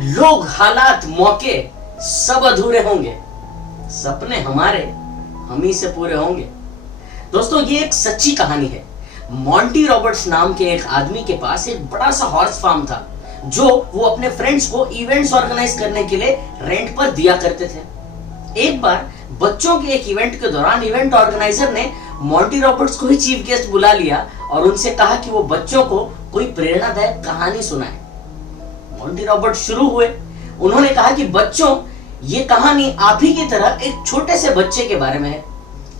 लोग, हालात, मौके सब अधूरे होंगे, सपने हमारे हम ही से पूरे होंगे। दोस्तों, ये एक सच्ची कहानी है। मॉन्टी रॉबर्ट्स नाम के एक आदमी के पास एक बड़ा सा हॉर्स फार्म था, जो वो अपने फ्रेंड्स को इवेंट्स ऑर्गेनाइज करने के लिए रेंट पर दिया करते थे। एक बार बच्चों के एक इवेंट के दौरान इवेंट ऑर्गेनाइजर ने मॉन्टी रॉबर्ट्स को ही चीफ गेस्ट बुला लिया और उनसे कहा कि वो बच्चों को कोई प्रेरणादायक कहानी सुनाए। मॉन्टी रॉबर्ट्स शुरू हुए। उन्होंने कहा कि बच्चों, ये कहानी आप ही की तरह एक छोटे से बच्चे के बारे में है।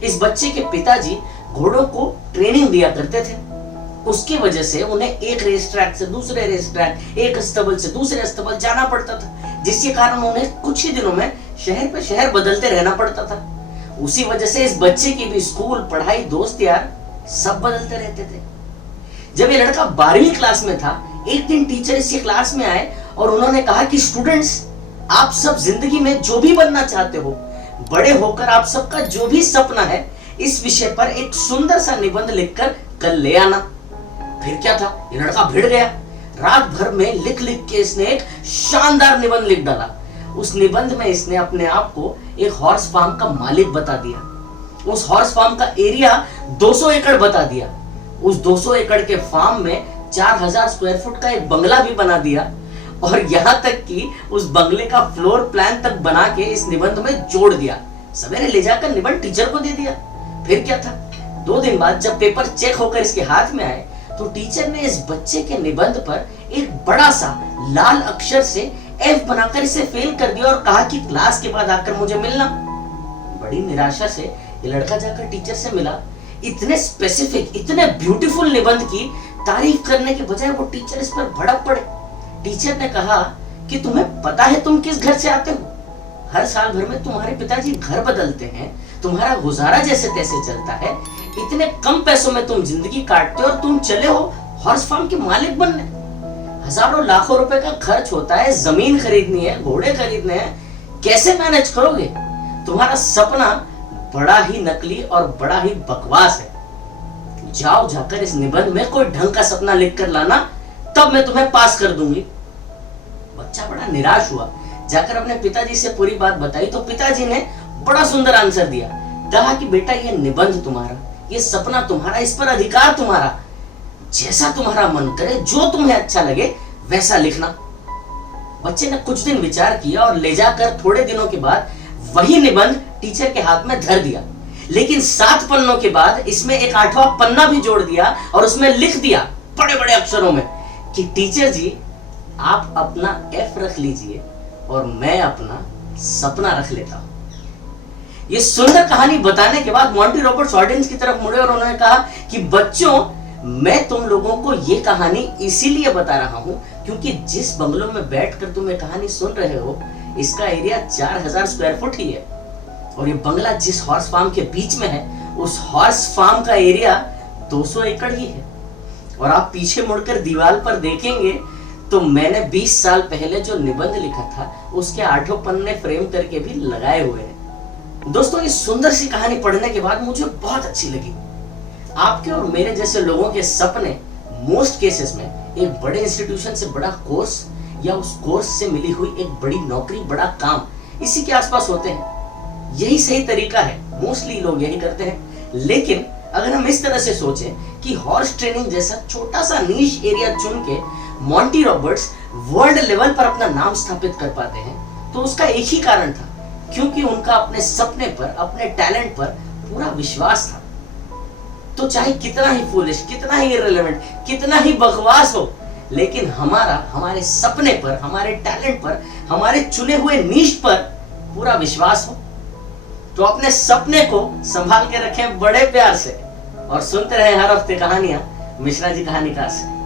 इस बच्चे के पिताजी घोड़ों को ट्रेनिंग दिया करते थे। उसकी वजह से उन्हें एक रेस ट्रैक से दूसरे रेस ट्रैक, एक अस्तबल से दूसरे अस्तबल जाना पड़ता था, जिसके कारण उन्हें कुछ ही दिनों में शहर पे शहर बदलते रहना पड़ता था। उसी वजह से इस बच्चे की भी स्कूल, पढ़ाई, दोस्त यार सब बदलते रहते थे। जब ये लड़का 12वीं क्लास में था, एक दिन टीचर इसकी क्लास में आए और उन्होंने कहा कि स्टूडेंट्स, आप सब जिंदगी में जो भी बनना चाहते हो, बड़े होकर आप सबका जो भी सपना है, इस विषय पर एक सुंदर सा निबंध लिखकर कल ले आना। फिर क्या था, ये लड़का भिड़ गया। रात भर में लिख लिख के इसने एक शानदार निबंध लिख डाला। उस निबंध में इसने अपने आप को एक हॉर्स फार्म का मालिक बता दिया। उस हॉर्स फार्म का एरिया 200 एकड़ बता दिया। उस 200 एकड़ के फार्म में 4000 स्क्वायर फुट का एक बंगला भी बना दिया और यहां तक कि उस बंगले का फ्लोर प्लान तक बना के इस निबंध में जोड़ दिया। सवेरे ले जाकर निबंध टीचर को दे दिया। फिर क्या था, 2 दिन बाद जब पेपर चेक होकर इसके हाथ में आए तो टीचर ने इस बच्चे के निबंध पर एक बड़ा सा लाल अक्षर से F बनाकर इसे फेल कर दिया और कहा कि क्लास के बाद आकर मुझे मिलना। बड़ी निराशा से ये लड़का जाकर टीचर से मिला। इतने स्पेसिफिक, इतने ब्यूटीफुल निबंध की तारीफ करने के बजाय वो टीचर इस पर भड़क पड़े। टीचर ने कहा कि तुम्हें पता है तुम किस घर से आते हो? हर साल भर में तुम्हारे पिताजी घर बदलते हैं, तुम्हारा गुजारा जैसे तैसे चलता है, इतने कम पैसों में तुम जिंदगी काटते हो और तुम चले हो हॉर्स फार्म के मालिक बनने। हजारों लाखों रुपए का खर्च होता है, जमीन खरीदनी है, घोड़े खरीदने हैं, कैसे मैनेज करोगे? तुम्हारा सपना बड़ा ही नकली और बड़ा ही बकवास है। जाओ, जाकर इस निबंध में कोई ढंग का सपना लिख कर लाना, तब मैं तुम्हें पास कर दूंगी। बच्चा बड़ा निराश हुआ। जाकर अपने पिताजी से पूरी बात बताई तो पिताजी ने बड़ा सुंदर आंसर दिया। कहा कि बेटा, ये निबंध तुम्हारा, ये सपना तुम्हारा, इस पर अधिकार तुम्हारा। जैसा तुम्हारा मन करे, जो तुम्हें अच्छा लगे वैसा लिखना। बच्चे ने कुछ दिन विचार किया और ले जाकर थोड़े दिनों के बाद वही निबंध टीचर के हाथ में धर दिया। लेकिन 7 पन्नों के बाद इसमें एक 8वां पन्ना भी जोड़ दिया और उसमें लिख दिया बड़े बड़े अक्षरों में कि टीचर जी, आप अपना F रख लीजिए और मैं अपना सपना रख लेता हूं। ये सुंदर कहानी बताने के बाद मॉन्टी रॉबर्ट्स ऑडियंस की तरफ मुड़े और उन्होंने कहा कि बच्चों, मैं तुम लोगों को ये कहानी इसीलिए बता रहा हूं क्योंकि जिस बंगलों में बैठकर तुम ये कहानी सुन रहे हो, इसका एरिया 4000 स्क्वायर फुट ही है और ये बंगला जिस हॉर्स फार्म के बीच में है, उस हॉर्स फार्म का एरिया 200 एकड़ ही है। और आप पीछे मुड़कर दीवार पर देखेंगे तो मैंने 20 साल पहले जो निबंध लिखा था, उसके 8 पन्ने फ्रेम करके भी लगाए हुए हैं। दोस्तों, इस सुंदर सी कहानी पढ़ने के बाद मुझे बहुत अच्छी लगी। आपके और मेरे जैसे लोगों के सपने मोस्ट केसेस में एक बड़े इंस्टीट्यूशन से बड़ा कोर्स या उस कोर्स से मिली हुई एक बड़ी नौकरी, बड़ा काम, इसी के आसपास होते हैं। यही सही तरीका है, मोस्टली लोग यही करते हैं। लेकिन अगर हम इस तरह से सोचें कि हॉर्स ट्रेनिंग जैसा छोटा सा नीश एरिया चुन के मॉन्टी रॉबर्ट्स वर्ल्ड लेवल पर अपना नाम स्थापित कर पाते हैं, तो उसका एक ही कारण था, क्योंकि उनका अपने सपने पर, अपने टैलेंट पर पूरा विश्वास था। तो चाहे कितना ही फूलिश, कितना ही इररिलेवेंट, कितना ही बकवास हो, लेकिन हमारे सपने पर, हमारे टैलेंट पर, हमारे चुने हुए नीश पर पूरा विश्वास हो, तो अपने सपने को संभाल के रखें बड़े प्यार से और सुनते रहें हर हफ्ते कहानियां मिश्रा जी कहानीकार से।